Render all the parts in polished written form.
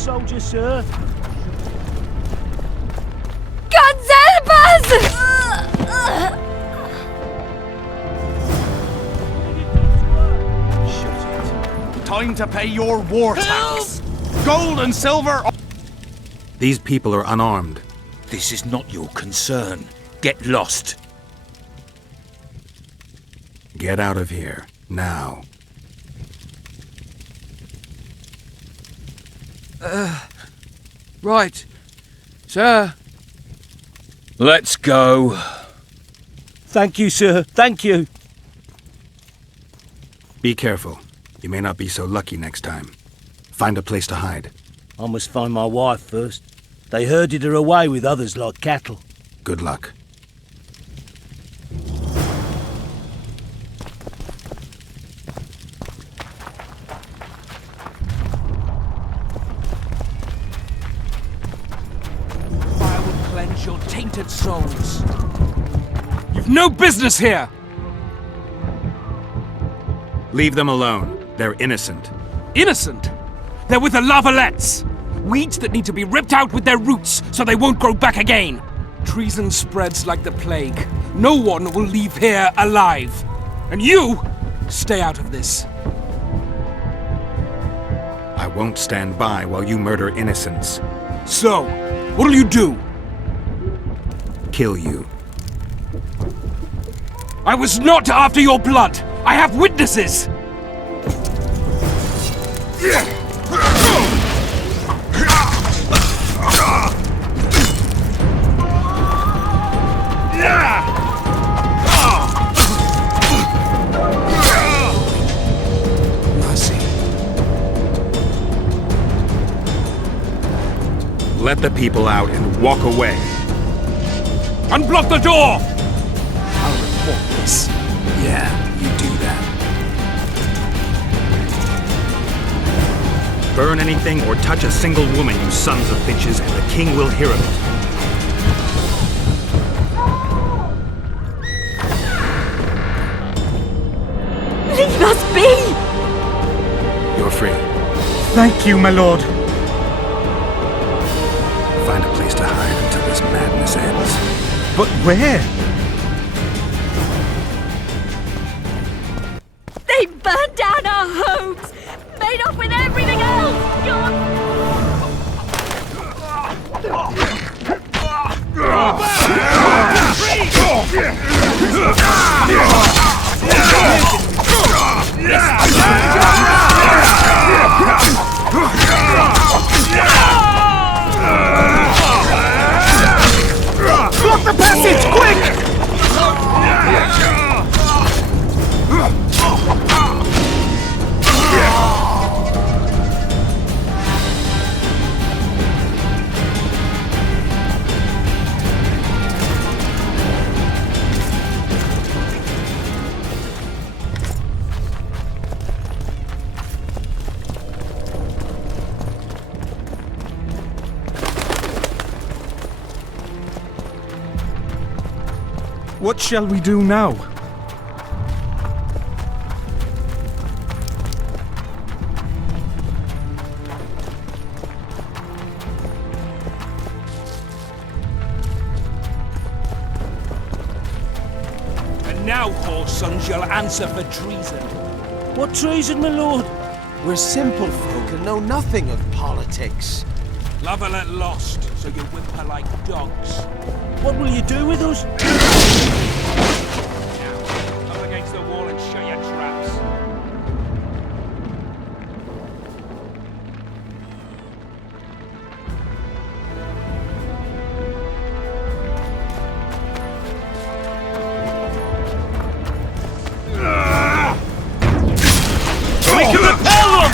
soldier, sir. God help us! Shut it. Time to pay your war tax. Gold and silver. These people are unarmed. This is not your concern. Get lost. Get out of here, now. Right. Sir. Let's go. Thank you, sir. Thank you. Be careful. You may not be so lucky next time. Find a place to hide. I must find my wife first. They herded her away with others like cattle. Good luck. Fire will cleanse your tainted souls. You've no business here! Leave them alone. They're innocent. Innocent? They're with the La Valettes! Weeds that need to be ripped out with their roots so they won't grow back again! Treason spreads like the plague. No one will leave here alive. And you, stay out of this. I won't stand by while you murder innocents. So, what'll you do? Kill you. I was not after your blood! I have witnesses! Let the people out and walk away. Unblock the door! I'll report this. Yeah, you do that. Burn anything or touch a single woman, you sons of bitches, and the king will hear of it. Leave us be! You're free. Thank you, my lord. Find a place to hide until this madness ends. But where? They burned down our homes! Made off with everything else! God! Block the passage, quick! What shall we do now? And now, whoresons, you'll answer for treason. What treason, my lord? We're simple folk and know nothing of politics. La Valette lost, so you whimper like dogs. What will you do with us? Now, up against the wall and shut your traps. We can repel them!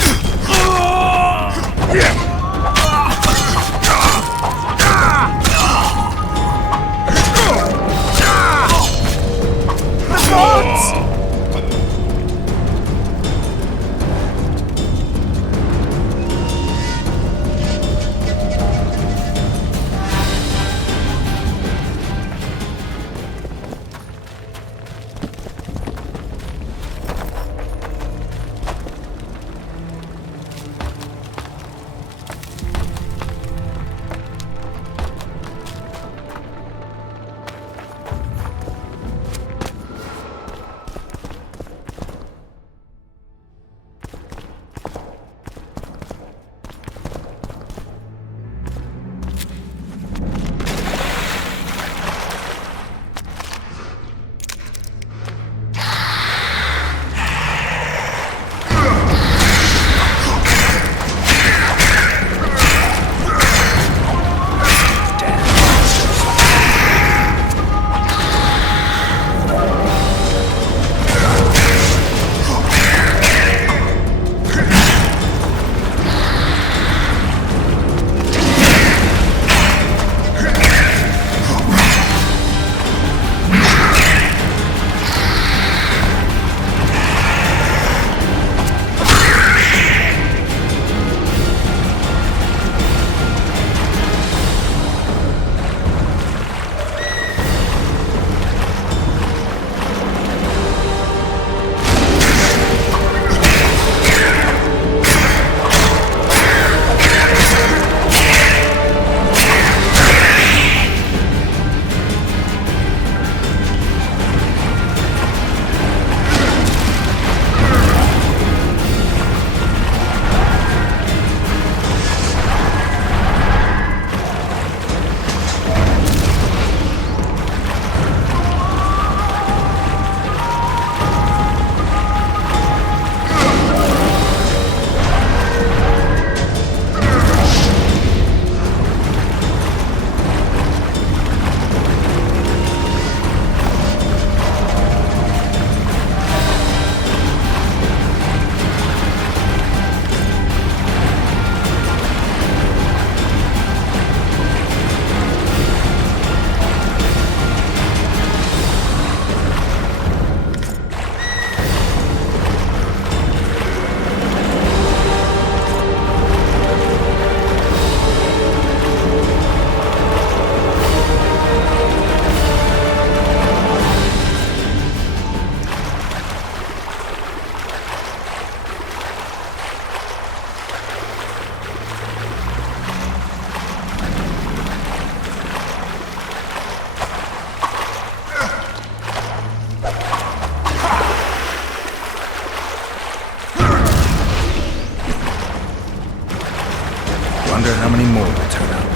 Wonder how many more will turn up.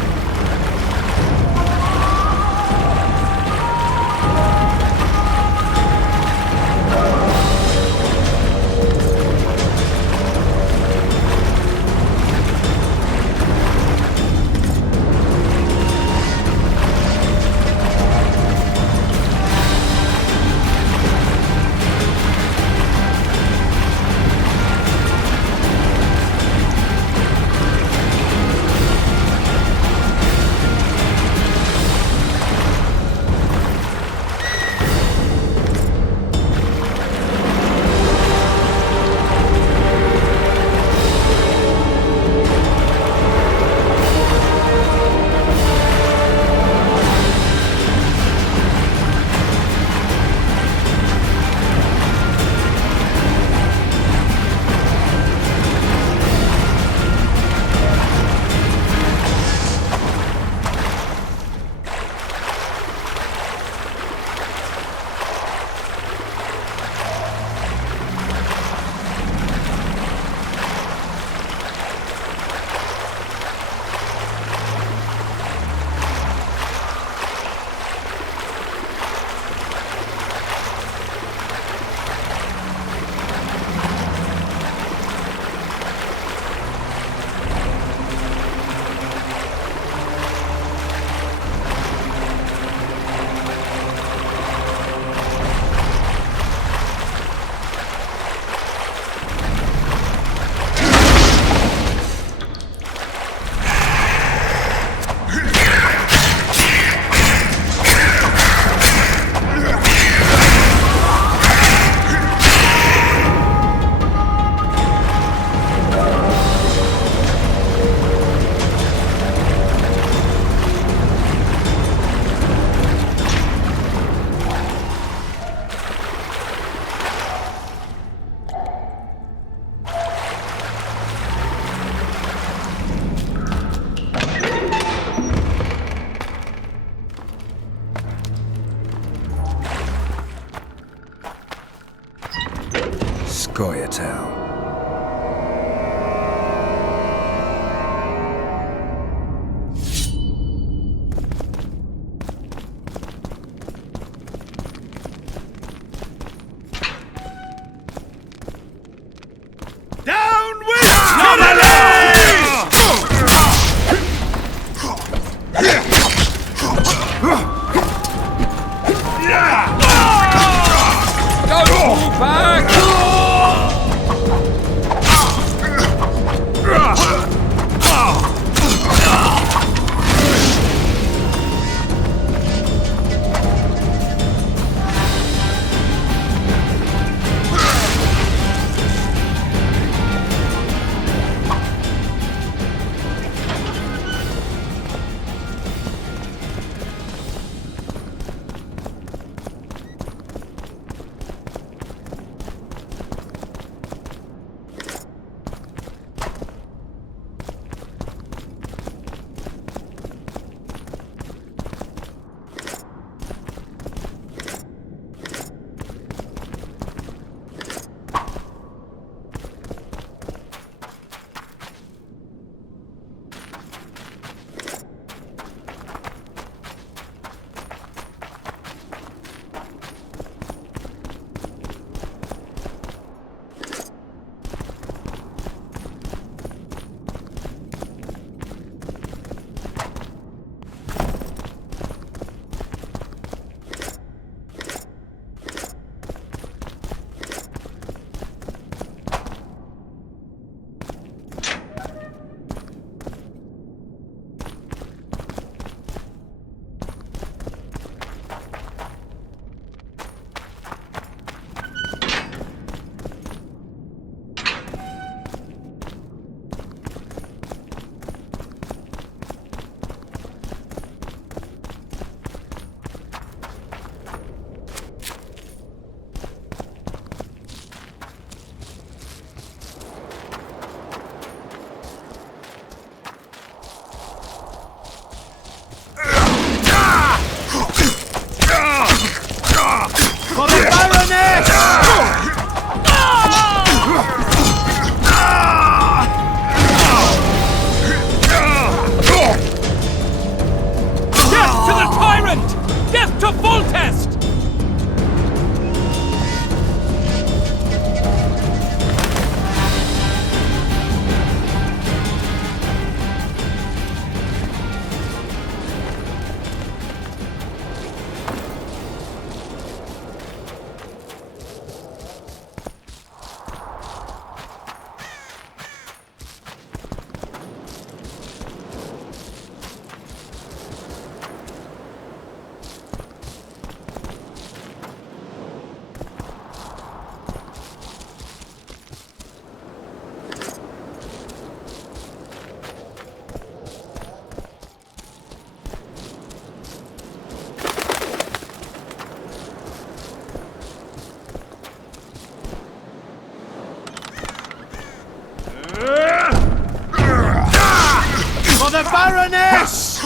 the Baroness!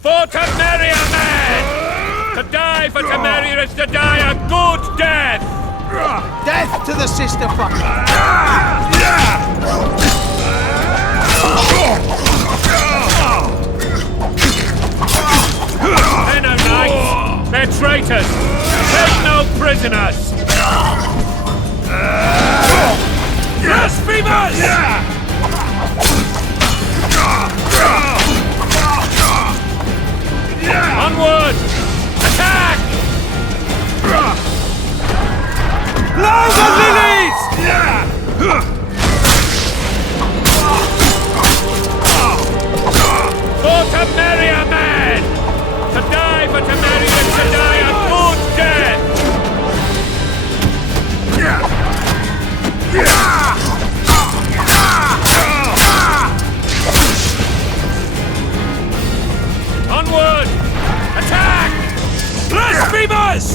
For Temeria, man! To die for Temeria is to die a good death! Death to the sister fucker! They're no knights! They're traitors! Take no prisoners! Blasphemers! Onward! Attack! Blow the lilies! For Temeria, man! To die for Temeria is to die a good death! Onward! Attack! Blasphemers!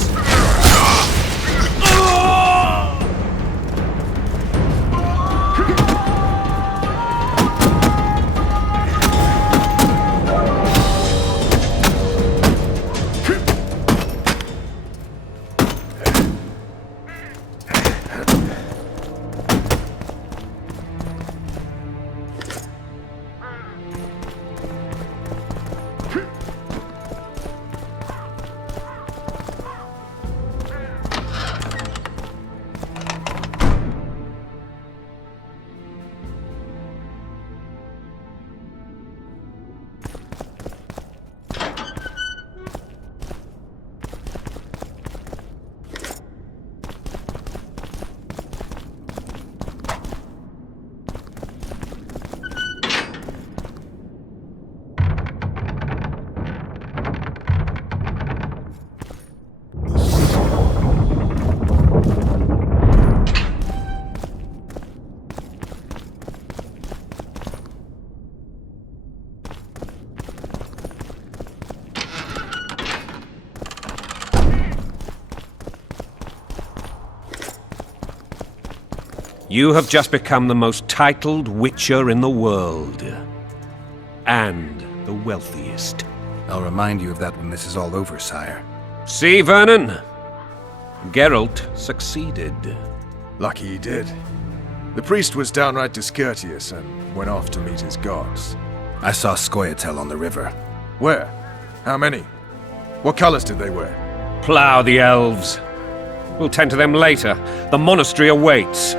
You have just become the most titled witcher in the world. And the wealthiest. I'll remind you of that when this is all over, sire. See, Vernon? Geralt succeeded. Lucky he did. The priest was downright discourteous and went off to meet his gods. I saw Scoia'tael on the river. Where? How many? What colors did they wear? Plough the elves. We'll tend to them later. The monastery awaits.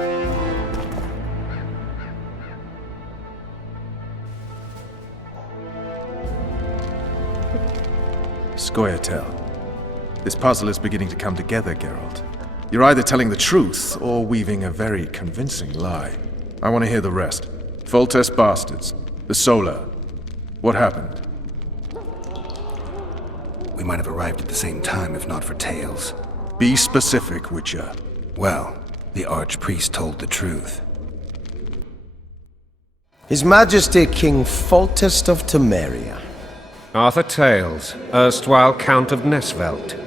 Scoia'tael. This puzzle is beginning to come together, Geralt. You're either telling the truth or weaving a very convincing lie. I want to hear the rest. Foltest bastards. The Solar. What happened? We might have arrived at the same time if not for tales. Be specific, Witcher. Well, the archpriest told the truth. His Majesty King Foltest of Temeria. Arthur Tales, erstwhile Count of Nesvelt.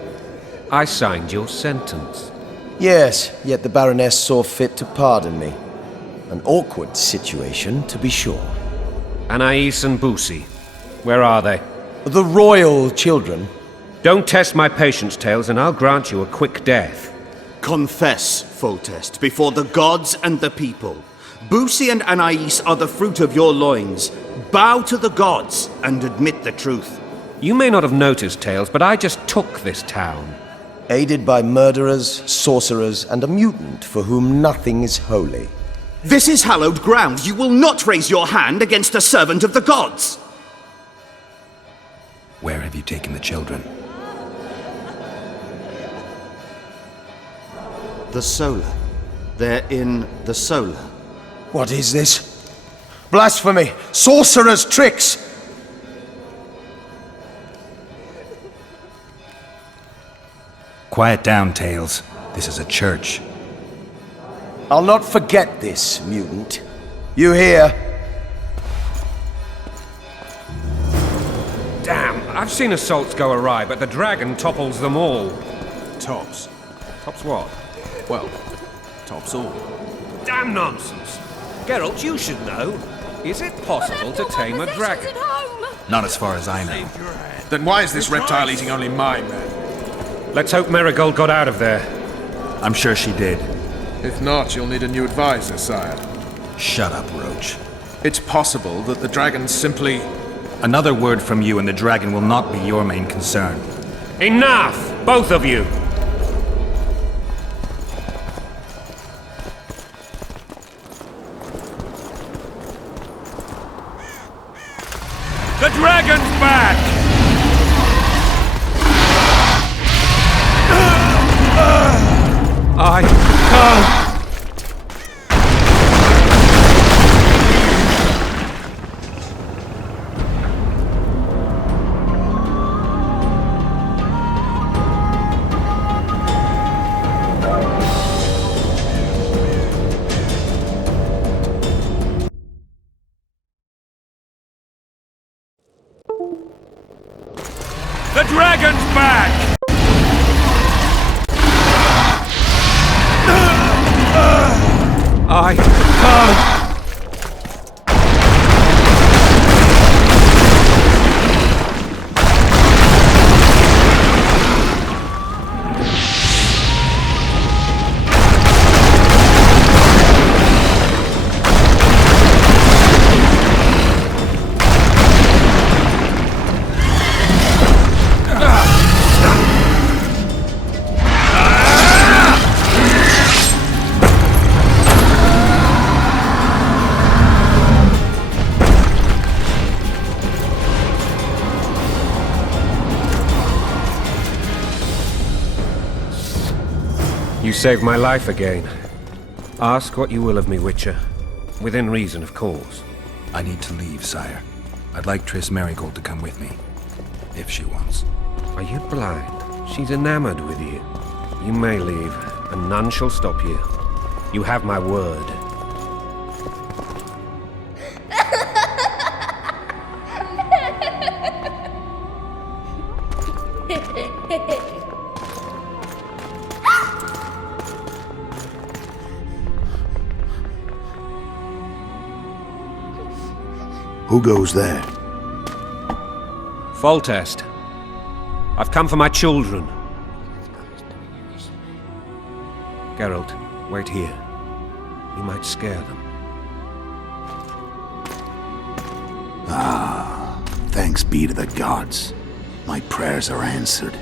I signed your sentence. Yes, yet the Baroness saw fit to pardon me. An awkward situation, to be sure. Anais and Boussy, where are they? The royal children. Don't test my patience, Tales, and I'll grant you a quick death. Confess, Foltest, before the gods and the people. Boussy and Anais are the fruit of your loins. Bow to the gods and admit the truth. You may not have noticed, Tales, but I just took this town. Aided by murderers, sorcerers, and a mutant for whom nothing is holy. This is hallowed ground. You will not raise your hand against a servant of the gods. Where have you taken the children? The Solar. They're in the Solar. What is this? Blasphemy! Sorcerer's tricks! Quiet down, Tails. This is a church. I'll not forget this, mutant. You hear? Damn, I've seen assaults go awry, but the dragon topples them all. Tops. Tops what? Well, tops all. Damn nonsense! Geralt, you should know. Is it possible to tame a dragon? Not as far as I know. Then why is this reptile eating only my men? Let's hope Marigold got out of there. I'm sure she did. If not, you'll need a new advisor, sire. Shut up, Roach. It's possible that the dragon simply... Another word from you and the dragon will not be your main concern. Enough! Both of you! The dragon's back! I can't! The dragon's back! I can't! You saved my life again. Ask what you will of me, Witcher. Within reason, of course. I need to leave, sire. I'd like Triss Merigold to come with me. If she wants. Are you blind? She's enamored with you. You may leave, and none shall stop you. You have my word. Who goes there? Foltest. I've come for my children. Geralt, wait here. You might scare them. Thanks be to the gods. My prayers are answered.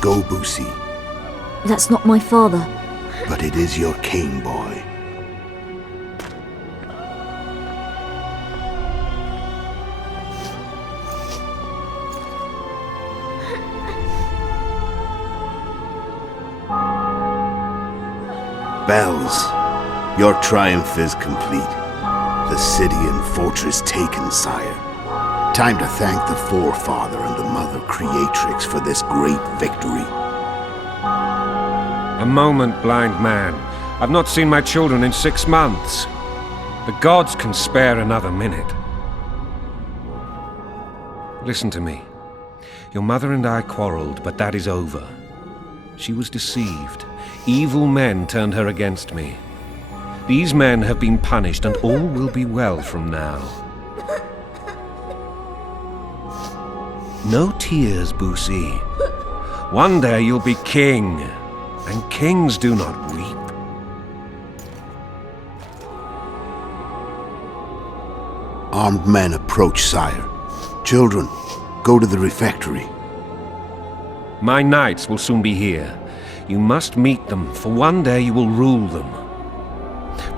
Go, Boosie. That's not my father. But it is your king, boy. Bells, your triumph is complete. The city and fortress taken, sire. Time to thank the forefather and the mother creatrix for this great victory. A moment, blind man. I've not seen my children in 6 months. The gods can spare another minute. Listen to me. Your mother and I quarreled, but that is over. She was deceived. Evil men turned her against me. These men have been punished, and all will be well from now. No tears, Boosie. One day you'll be king, and kings do not weep. Armed men approach, sire. Children, go to the refectory. My knights will soon be here. You must meet them, for one day you will rule them.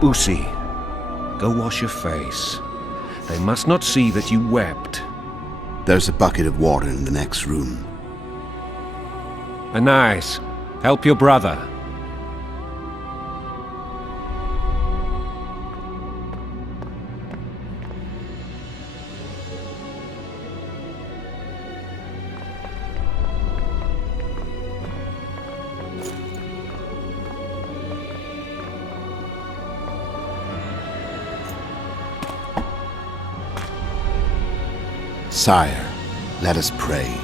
Busi, go wash your face. They must not see that you wept. There's a bucket of water in the next room. Anais, help your brother. Sire, let us pray.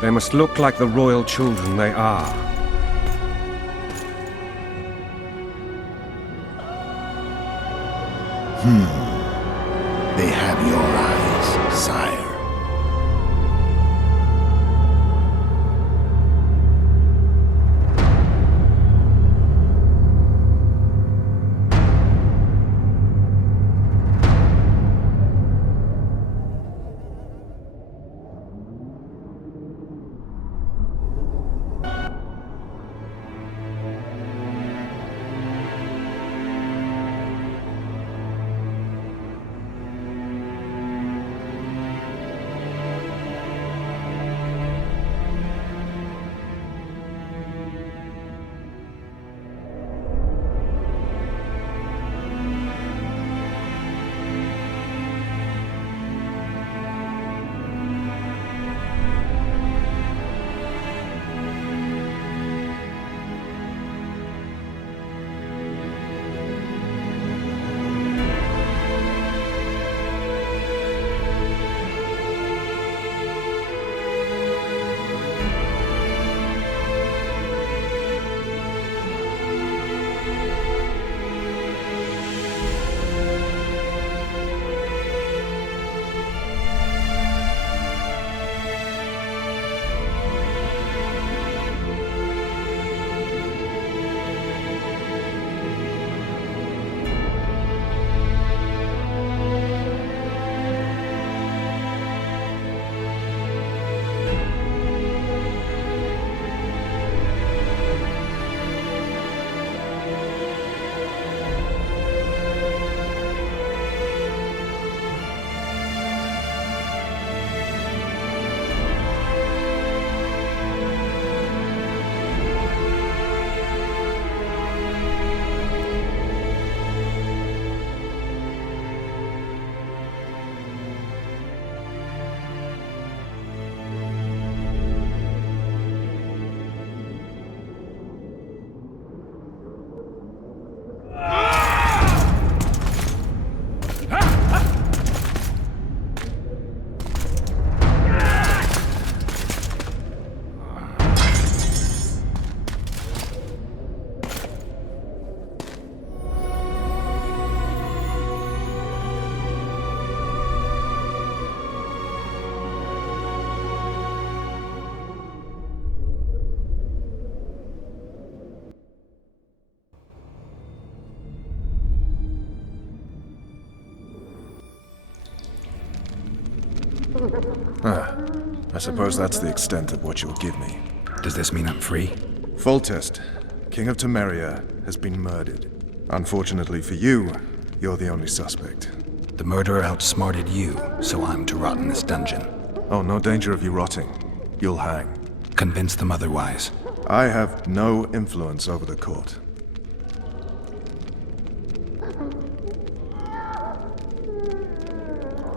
They must look like the royal children they are. They have your eyes, sire. I suppose that's the extent of what you'll give me. Does this mean I'm free? Foltest, King of Temeria, has been murdered. Unfortunately for you, you're the only suspect. The murderer outsmarted you, so I'm to rot in this dungeon. Oh, no danger of you rotting. You'll hang. Convince them otherwise. I have no influence over the court.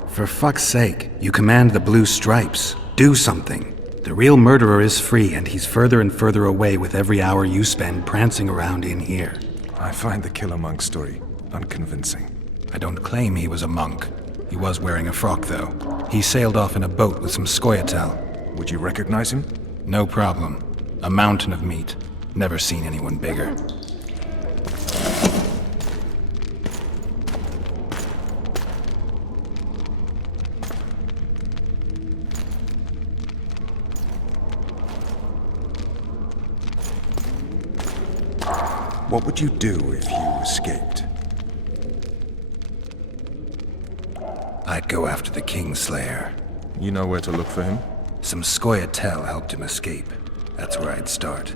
For fuck's sake, you command the blue stripes. Do something. The real murderer is free, and he's further and further away with every hour you spend prancing around in here. I find the killer monk story unconvincing. I don't claim he was a monk. He was wearing a frock, though. He sailed off in a boat with some scoia'tael. Would you recognize him? No problem. A mountain of meat. Never seen anyone bigger. What would you do if you escaped? I'd go after the Kingslayer. You know where to look for him? Some Scoia'tael helped him escape. That's where I'd start.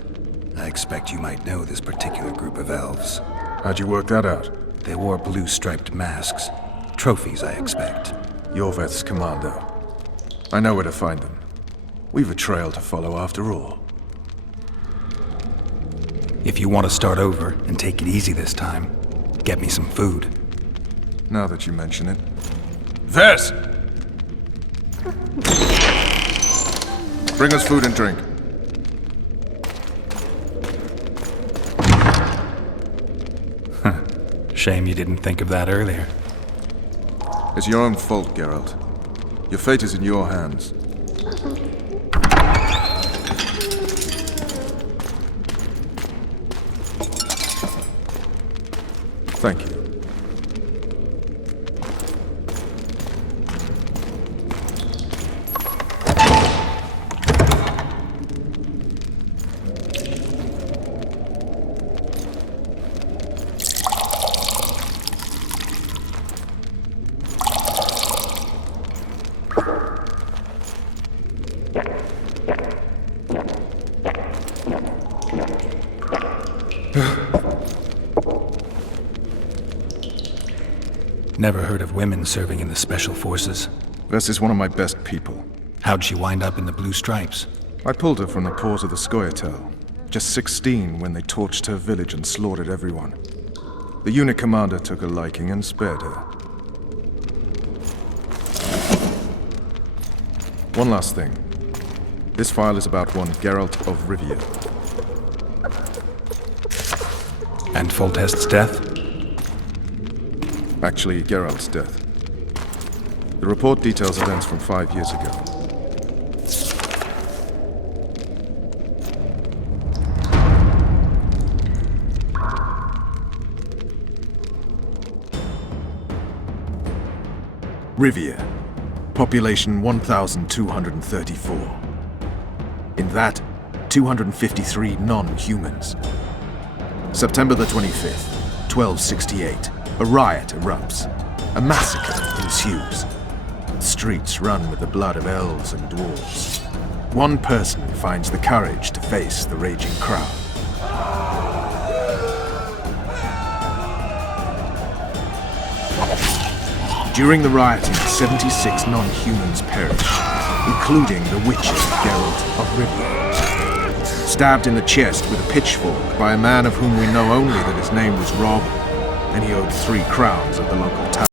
I expect you might know this particular group of elves. How'd you work that out? They wore blue-striped masks. Trophies, I expect. Yorveth's commando. I know where to find them. We've a trail to follow after all. If you want to start over and take it easy this time, get me some food. Now that you mention it. Vess! Bring us food and drink. Shame you didn't think of that earlier. It's your own fault, Geralt. Your fate is in your hands. Thank you. Never heard of women serving in the Special Forces. Vess is one of my best people. How'd she wind up in the Blue Stripes? I pulled her from the paws of the Scoia'tael. Just 16 when they torched her village and slaughtered everyone. The unit commander took a liking and spared her. One last thing. This file is about one Geralt of Rivia. And Foltest's death? Actually, Geralt's death. The report details events from 5 years ago. Rivia. Population 1,234. In that, 253 non-humans. September the 25th, 1268. A riot erupts. A massacre ensues. The streets run with the blood of elves and dwarves. One person finds the courage to face the raging crowd. During the rioting, 76 non-humans perish, including the witcher Geralt of Rivia. Stabbed in the chest with a pitchfork by a man of whom we know only that his name was Rob, and he owed 3 crowns at the local town.